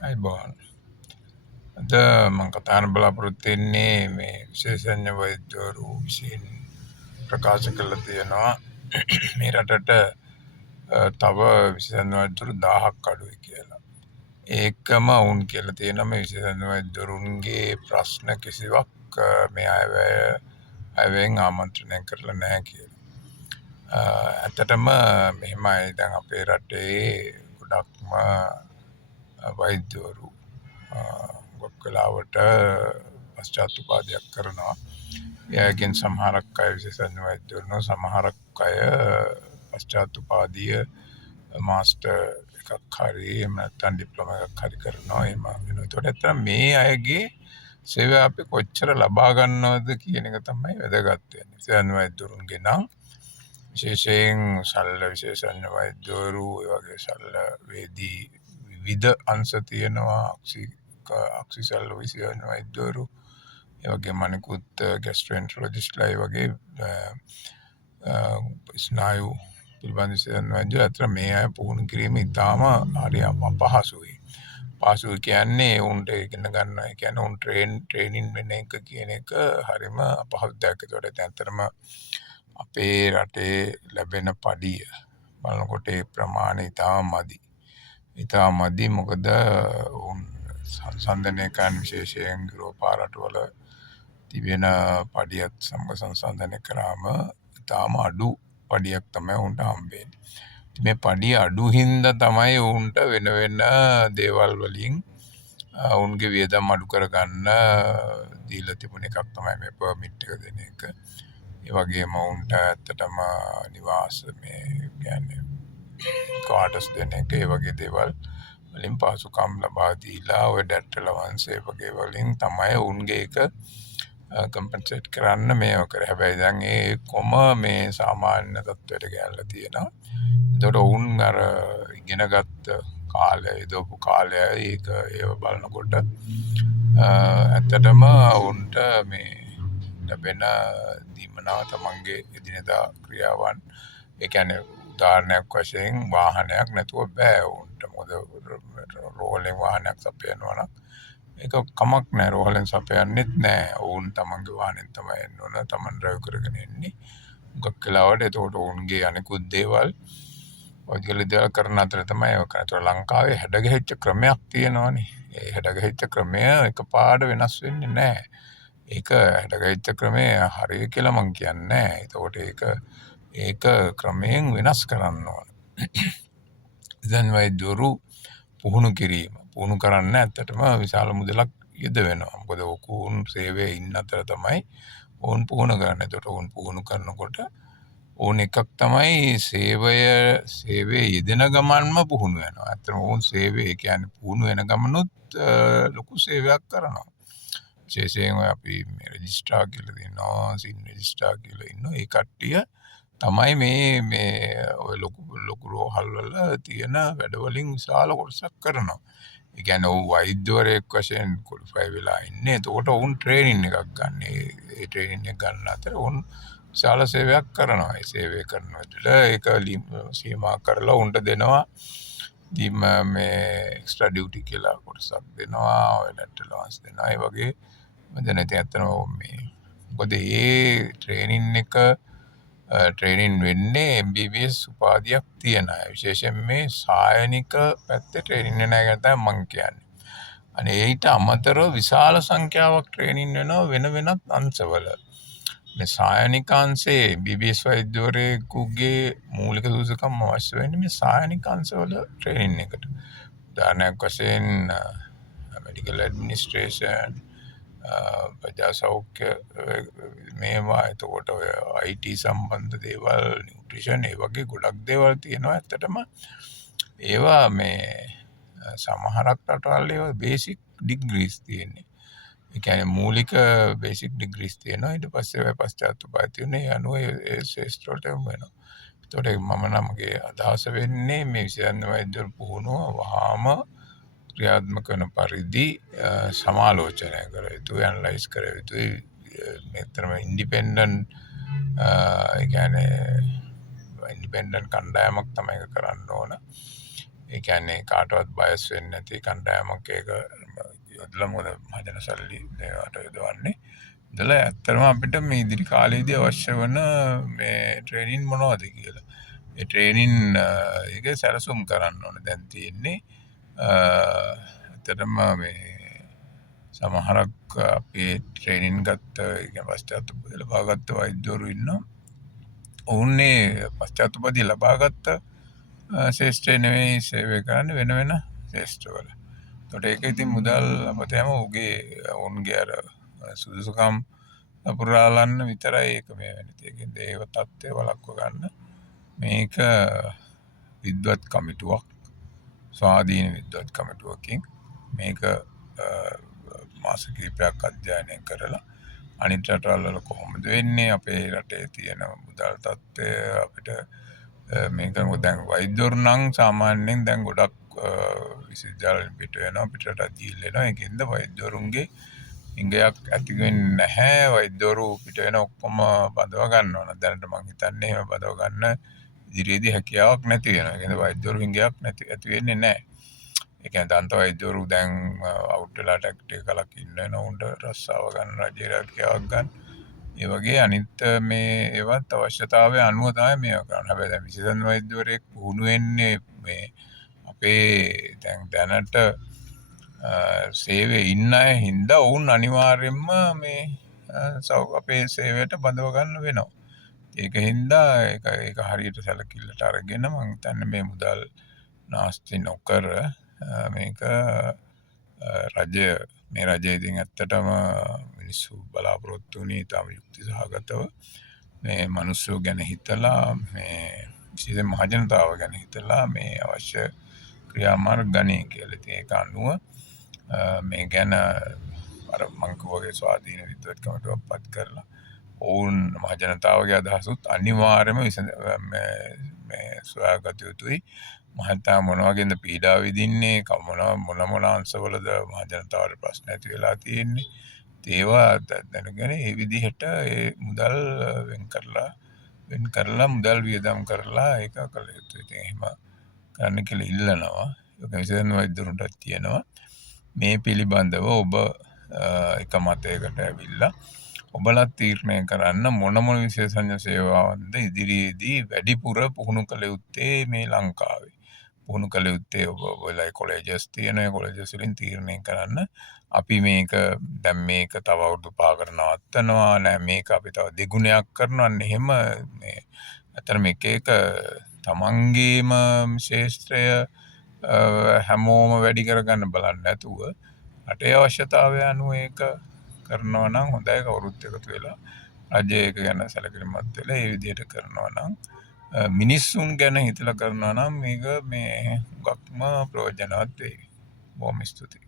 අයිබෝන් අද මම කතාන බලාපොරොත්තු වෙන්නේ මේ විශේෂඥ වෛද්‍යවරු විසින් ප්‍රකාශ කළ තියෙනවා මේ රටට තව විශේෂඥ වෛද්‍යවරු 1000ක් අඩුයි කියලා. ඒකම වුන් කියලා තියෙනවා මේ විශේෂඥ වෛද්‍යවරුන්ගේ ප්‍රශ්න කිසිවක් මේ අයවෙන් ආමන්ත්‍රණය කරලා නැහැ කියලා. ඇත්තටම මෙහෙමයි දැන් අපේ රටේ ගොඩක්ම වෛද්‍යවරු ගොඩක් වෙලාවට පශ්චාත්තුපාදයක් කරනවා. එයාගෙන් සමහරක් අය විශේෂඥ වෛද්‍යවරුන් සමහරක් අය පශ්චාත්තුපාදීය මාස්ටර් එකක් හරි එහෙම නැත්නම් ඩිප්ලෝමා එකක් හරි කරනවා. එහෙම වෙනවා. ඒකට ඇත්තට මේ අයගේ සේවය අපි කොච්චර ලබා ගන්නවද කියන එක තමයි වැදගත් වෙන්නේ. විශේෂඥ වෛද්‍යවරුන්ගේ නම් විශේෂයෙන් ශල්‍ය විශේෂඥ වෛද්‍යවරු ඒ වගේ ශල්‍ය වේදී විවිධ අංශ තියෙනවා. අක්සිසල් විශේෂඥ වෛද්‍යවරු ඒ වගේම අනිකුත් ගැස්ට්‍රොඑන්ටරොලොජිස්ට්ලා ඒ වගේ ස්නායු පිළිබඳ විශේෂඥ වෛද්‍යවරු අතර මේ අය පුහුණු කිරීම ඉතාම හරි අපහසුයි. පහසුයි කියන්නේ උන්ට ඉගෙන ගන්න කියන්නේ උන් ට්‍රේනින් වෙන එක කියන එක හරිම අපහසු දෙයක්. ඒකට ඇත්තටම අපේ රටේ ලැබෙන පඩිය බලනකොට ඒ ප්‍රමාණය ඉතාම මදි. ඉතාම මදි මොකද උන් සංසන්දනය කරන විශේෂයෙන් යුරෝපා රටවල තිබෙන පඩියත් සමග සංසන්දනය කරාම ඉතාම අඩු පඩියක් තමයි උන්ට හම්බෙන්නේ. මේ පඩිය අඩු හින්දා තමයි උන්ට වෙන වෙන දේවල් වලින් උන්ගේ වියදම් අඩු කරගන්න දීලා තිබුණ එකක් තමයි මේ පර්මිට් එක දෙන එක. ඒ වගේම උන්ට ඇත්තටම නිවාස මේ කියන්නේ කාටස් දෙන එක ඒ වගේ දේවල් වලින් පහසුකම් ලබා දීලා ඔය ඩැට් ඇලවන්ස් ඒ වගේ වලින් තමයි උන්ගේ එක කම්පන්සේට් කරන්න මේව කරේ. හැබැයි දැන් ඒ කොම මේ සාමාන්‍ය තත්ත්වයට ගෑල්ලා තියෙනවා. ඒකට උන් අර ඉගෙනගත්ත කාලය ඉදපු කාලය ඒක ඒව බලනකොට ඇත්තටම උන්ට මේ ලැබෙන දීමනාව තමන්ගේ එදිනෙදා ක්‍රියාවන් ඒ කියන්නේ උදාහරණයක් වශයෙන් වාහනයක් නැතුව බෑ උන්ට. මොකද රෝලෙන් වාහනයක් සපයනවා නම් ඒක කමක් නැහැ. රෝලෙන් සපයන්නෙත් නැහැ. උන් තමන්ගේ වාහනෙන් තමයි එන්න ඕන. තමන් ඩ්‍රයිව් කරගෙන එන්නේ. මොකක් වෙලාවට එතකොට උන්ගේ අනිකුත් දේවල් ඔයගොල්ලෝ දේවල් කරන අතර තමයි ඔය කරන්නේ. ලංකාවේ හැඩගැහිච්ච ක්‍රමයක් තියෙනවානේ. ඒ හැඩගැහිච්ච ක්‍රමය එකපාරට වෙනස් වෙන්නේ නැහැ. ඒක හැඩගැහිච්ච ක්‍රමය හරිය කියලා මං කියන්නේ නැහැ. එතකොට ඒක ක්‍රමයෙන් වෙනස් කරන්න ඕන. දැන් වෛද්‍යවරු පුහුණු කිරීම පුහුණු කරන්න ඇත්තටම විශාල මුදලක් යෙද වෙනවා. මොකද ඔවුන් සේවයේ ඉන්න අතර තමයි ඔවුන් පුහුණු කරන්නේ. එතකොට ඔවුන් පුහුණු කරනකොට ඕන එකක් තමයි සේවයේ යෙදෙන ගමන්ම පුහුණු වෙනවා. ඇත්තටම ඔවුන් සේවයේ කියන්නේ පුහුණු වෙන ගමනොත් ලොකු සේවයක් කරනවා. විශේෂයෙන් අපි මේ රෙජිස්ට්‍රාර් කියලා දෙනවා, සින් රෙජිස්ට්‍රාර් කියලා ඉන්නවා. ඒ කට්ටිය තමයි මේ ඔය ලොකු රෝහල් වල තියෙන වැඩවලින් විශාල කොටසක් කරනවා. ඒ කියන්නේ ඔව් වෛද්‍යවරයෙක් වශයෙන් ක්වොලිෆයි වෙලා ඉන්නේ. එතකොට ඔවුන් ට්‍රේනින් එකක් ගන්න. ඒ ට්‍රේනින් එක ගන්න අතර ඔවුන් විශාල සේවයක් කරනවා. ඒ සේවය කරන විට ඒක සීමා කරලා උන්ට දෙනවා. මේ එක්ස්ට්‍රා ඩියුටි කියලා කොටසක් දෙනවා. ඔය ඩැට් ඇලවන්ස් දෙනවා. ඒ වගේ මම ඉතින් ඇත්තටම මේ මොකද ඒ ට්‍රේනින් වෙන්නේ MBBS උපාධියක් තියන අය. විශේෂයෙන් මේ සායනික පැත්තේ ට්‍රේනින් වෙන අය ගැන තමයි මම කියන්නේ. අනේ ඊට අමතරව විශාල සංඛ්‍යාවක් ට්‍රේනින් වෙනවා වෙන වෙනත් අංශවල. මේ සායනික අංශයේ MBBS වෛද්‍යවරයෙකුගේ මූලික සුසුකම් අවශ්‍ය වෙන්නේ මේ සායනික අංශවල ට්‍රේනින් එකට. උදාහරණයක් වශයෙන් මෙඩිකල් ඇඩ්මිනිස්ට්‍රේෂන් ප්‍රජා සෞඛ්‍ය මේවා එතකොට ඔය IT සම්බන්ධ දේවල් නියුට්‍රිෂන් ඒ වගේ ගොඩක් දේවල් තියෙනවා. ඇත්තටම ඒවා මේ සමහරක් රටවල් ඒවා බේසික් ඩිග්‍රීස් තියෙන්නේ. ඒ කියන්නේ මූලික බේසික් ඩිග්‍රීස් තියෙනවා. ඊට පස්සේ ඔය පශ්චාත්තුපාද තියෙන ඒ අනුව ඒ ශේෂ්ත්‍ර වලට යොමු වෙනවා. ඒතකොට මම නමගේ අදහස වෙන්නේ මේ විශේෂඥ වෛද්‍ය පුහුණුව වහාම ක්‍රියාත්මක වන පරිදි සමාලෝචනය කර යුතුයි, ඇනලයිස් කර යුතුයි. මෙතරම ඉන්ඩිපෙන්ඩන්ට් ඒ කියන්නේ ඉන්ඩිපෙන්ඩන්ට් කණ්ඩායමක් තමයි ඒක කරන්න ඕන. ඒ කියන්නේ කාටවත් බයස් වෙන්නේ නැති කණ්ඩායමක් ඒක යොදලා මොකද මහජන සල්ලි ඒවට යොදවන්නේ. ඉතලා ඇත්තටම අපිට මේ ඉදිරි කාලේදී අවශ්‍ය වන මේ ට්‍රේනින් මොනවද කියලා. ඒ ට්‍රේනින් ඒක සැලසුම් කරන්න ඕනේ. දැන් තියෙන්නේ ඇත්තටම මේ සමහරක් අපේ ට්‍රේනින් ගත්ත පශ්චාත්තුප ලබාගත්ත වෛද්‍යවරු ඉන්නවා. ඔවුන්නේ පශ්චාත්තුපදී ලබාගත්ත ශේෂ්ත්‍රය නෙවෙයි සේවය කරන්න වෙන වෙන ශේෂ්ත්‍රවල. තොට ඒක ඉතින් මුදල් අපතයම ඔවුන්ගේ අර සුදුසුකම් පුරාලන්න විතරයි ඒක මේ වෙන තියකින් දේව තත්ත්වය වලක්ව ගන්න මේක විද්වත් කමිටුවක් ස්වාධීන විද්වත් කමිටුවකින් මේක මාස කිහිපයක් අධ්‍යයනය කරලා අනිත් රටවල් කොහොමද වෙන්නේ අපේ රටේ තියෙන මුදල් තත්ත්වය අපිට මේක දැන් වෛද්‍යවරු නම් සාමාන්‍යයෙන් දැන් ගොඩක් විශ්වවිද්‍යාලවලින් පිට වෙනවා පිටරට ගිහින් එනවා ඒකෙන්ද වෛද්‍යවරුන්ගේ ඉංගයක් ඇති වෙන්නේ නැහැ වෛද්‍යවරු පිට වෙන ඔක්කොම බඳව ගන්න ඕන දැනට මං හිතන්නේ එහෙම බඳව ගන්න ඉදිරියේදී හැකියාවක් නැති වෙනවා ඒකෙන්ද වෛද්‍යවරු ඉංගයක් නැති ඇති වෙන්නේ නැහැ ඒ කියන්නේ දන්ත වෛද්‍යවරු දැන් අවුට් වෙලා ටැක්ටිකලක් ඉන්න වෙනවා උන්ට රස්සාව ගන්න රජයේ රැකියාවක් ගන්න ඒ වගේ අනිත් මේ ඒවත් අවශ්‍යතාවය අනුව තමයි මේවා කරන්නේ. හැබැයි දැන් විශේෂඥ වෛද්‍යවරයෙක් පුහුණු වෙන්නේ මේ අපේ දැනට සේවයේ ඉන්න අය හින්දා ඔවුන් අනිවාර්යයෙන්ම මේ අපේ සේවයට බඳව ගන්න වෙනවා. ඒක හින්දා ඒක හරියට සැලකිල්ලට අරගෙන මම හිතන්නේ මේ මුදල් නාස්ති නොකර මේක රජය මේ රජය ඉතින් ඇත්තටම මිනිස්සු බලාපොරොත්තු වුණේ තාම යුක්ති සහගතව මේ මිනිස්සු ගැන හිතලා මේ විශේෂයෙන් මහජනතාව ගැන හිතලා මේ අවශ්‍ය ක්‍රියාමාර්ග ගන්නේ කියලා. ඉතින් ඒක අනුව මේ ගැන අර මං කිව්වාගේ ස්වාධීන විද්වත් කමිටුවක් පත් කරලා ඔවුන් මහජනතාවගේ අදහසුත් අනිවාර්යයෙන්ම මේ සොයාගත යුතුයි. මහතා මොන වගේද පීඩා විඳින්නේ මොන අංශවලද මහජනතාවට ප්‍රශ්න ඇති වෙලා තියෙන්නේ ඒවා දැනගෙන ඒ විදිහට ඒ මුදල් වෙන් කරලා මුදල් වියදම් කරලා ඒක කළ යුතුයි. ඉතින් එහෙම කරන්න කියලා ඉල්ලනවා. ඒක විශේෂයෙන් වෛද්‍යවරුන්ට තියෙනවා. මේ පිළිබඳව ඔබ එක මතයකට ඇවිල්ලා ඔබලත් තීරණය කරන්න මොන විශේෂඥ සේවාවන්ද ඉදිරියේදී වැඩිපුර පුහුණු කළ යුත්තේ මේ ලංකාවේ. පුහුණු කළ යුත්තේ ඔබලා කොලෙජස් තියෙන කොලෙජස් වලින් තීරණය කරන්න අපි මේක දැන් මේක තව අවුරුදු 5කට නවත්තනවා නෑ මේක අපි තව දෙගුණයක් කරනවා අන්න එහෙම මේ අතන මේක තමන්ගේම ශේෂ්ත්‍රය හැමෝම වැඩි කරගන්න බලන්න නැතුව රටේ අවශ්‍යතාවය අනුව ඒක කරනවා නම් හොඳයි කවුරුත් එකතු වෙලා රජය ඒක ගැන සැලකිලිමත් වෙලා ඒ විදිහට කරනවා නම් මිනිස්සුන් ගැන හිතලා කරනවා නම් මේක මේ ගක්ම ප්‍රයෝජනවත් වෙයි. බොහොම ස්තුතියි.